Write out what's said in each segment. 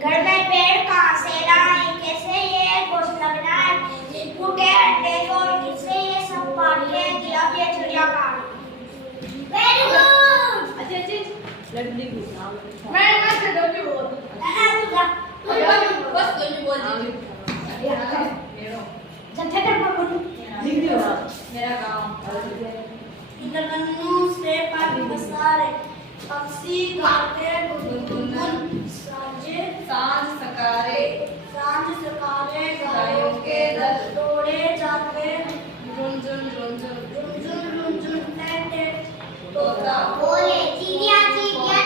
घर में पेड़ कहाँ से लाए, कैसे ये घोंसला बनाए, फूटे अंडे जोड़ किससे ये सब पाके दिया ये चिड़िया कहाँ। Very good. अच्छा लड़ली मैं से डोली बोल बस डोली बोल दीजिए। जब तक बोल मेरा गांव इंद्रधनु से पर बसारे पक्षी गाते गुनगुन सांझ सकारे गायों के दल दौड़े जाते रुनझुन तोता बोले चिड़िया चिड़िया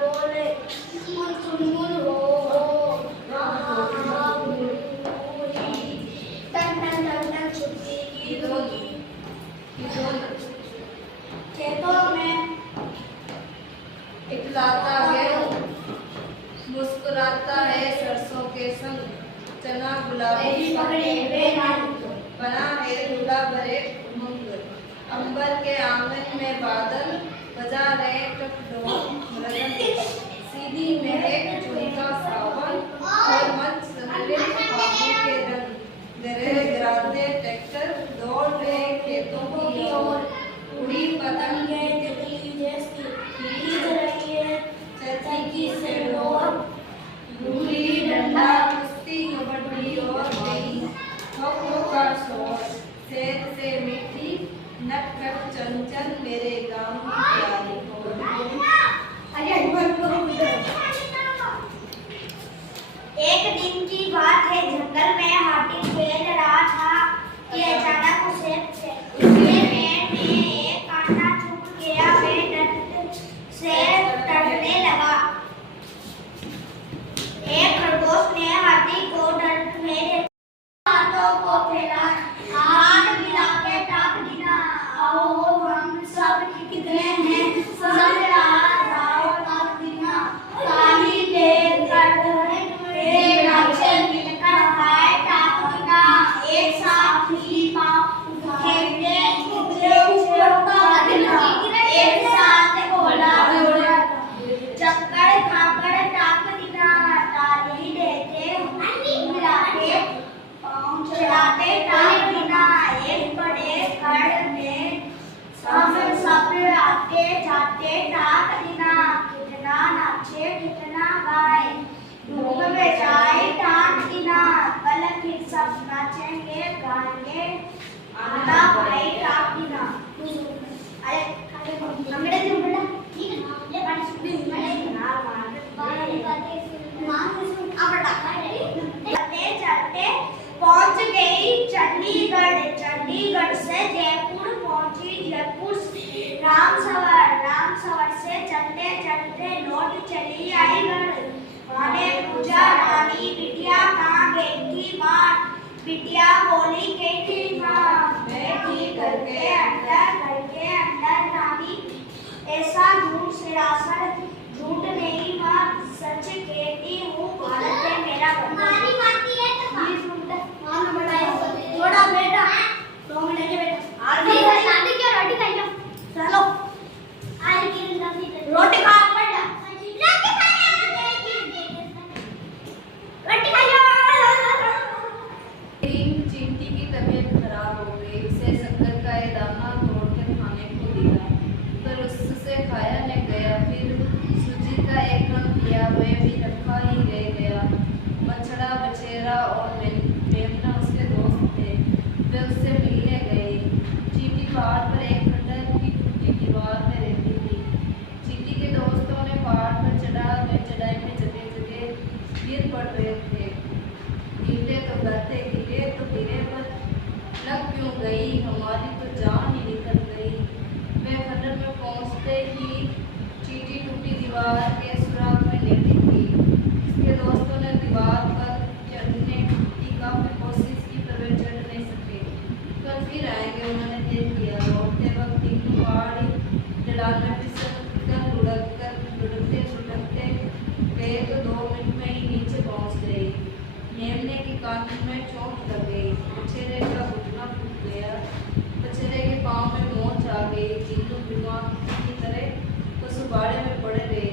बोले गुनगुन हो टन छुट्टी की धोनी खेतों में इकलाता है मुस्कुराता है सरसों के संग चना गुलाबी बना है दूल्हा भरे उमंग अंबर के आंगन में बादल बजा रहे टकटोल मृदंग सीधी महक झुमका सावन और मंच संतरे बाबू के रंग गरे गिराते ट्रैक्टर दौड़ रहे खेतों की ओर उड़ी पतंगे तितली जैसी खींच रही है चरखी की सिरदौर गुल्ली डंडा कुश्ती कबड्डी और गई खो का शोर सेहत से मीठी नक नक चंचल मेरे गाँव की प्यारी एक दिन की बात है, जंगल में हाथी खेल रहा था कि अचानक उसके पैर में एक कांटा चुभ गया। वह दर्द से तड़पने लगा। एक खरगोश ने हाथी को दर्द में हाथों को फैला, हाथ मिला के टाक दिया, आओ हम सब कितने हैं, सब आओ टाक दिया, काली देर कर एक साथ ही खेलते एक साथ घोड़ा चक्कर खाकर टाक दिना ताली देते मिलाते पाँव चलाते टाक दिना एक बड़े घर में सब आते जाते टाक दिना कितना नाचे कितना गाए धूप में जाए टाक दिना कल फिर सब नाचेंगे गाएंगे आना भाई टाक दिना। अरे हमने जो बोला ठीक है ना ये बात सुन मैंने ना चलते चलते पहुंच गई चंडीगढ़ से जयपुर पहुंची, जयपुर रामसवर से चलते चलते लौट चली आई घर। मैंने पूछा रानी बिटिया कहाँ गई थी माँ, बिटिया बोली गई थी माँ मैं थी घर के अंदर रानी ऐसा झूठ सरासर झूठ नहीं माँ सच कहती हूँ भारत में मेरा थोड़ा बेटा 2 मिनट के बेटा रोटी खाइए चलो रोटी खा चिंटी की तबीयत खराब हो गई। उसे शक्कर का एक दाना तोड़कर खाने को दिया पर उससे खाया नहीं गया। फिर सूजी का एक कण दिया, वह भी रखा ही रह गया। मछड़ा बछेरा और मेमना उसके दोस्त थे, वे उससे मिलने गए। चींटी पहाड़ पर एक खंडर की टूटी दीवार में रहती थी। चींटी के दोस्तों ने पहाड़ पर चढ़ाई में जगह जगह गिर पड़ रहे थे। गिरे तो गिरे पर लग क्यों गई, हमारी तो जान ही निकल गई। वे खंडर में पहुंचते ही चींटी टूटी दीवार के सुराग में लेटी थी। इसके दोस्तों ने दीवार पर चढ़ने की काफी कोशिश की पर वे चढ़ नहीं सके। कल फिर आएंगे उन्होंने देख लिया। लौटते वक्त तीनों पहाड़ी ढलान में फिसलकर लुढ़कते गए तो 2 मिनट में ही नीचे पहुंच गए। मेमने की कान में चोट लग गई, बछेरे का घुटना फूट गया, बछेरे के पाँव में मोच आ गई। तीनों बीमार की तरह तो सुबाड़े में पड़े रहे।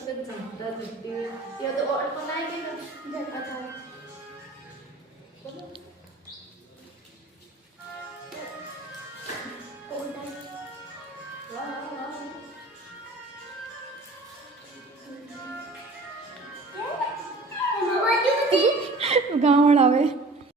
Akan cerita sedih. Ya tuh orang naik gitu.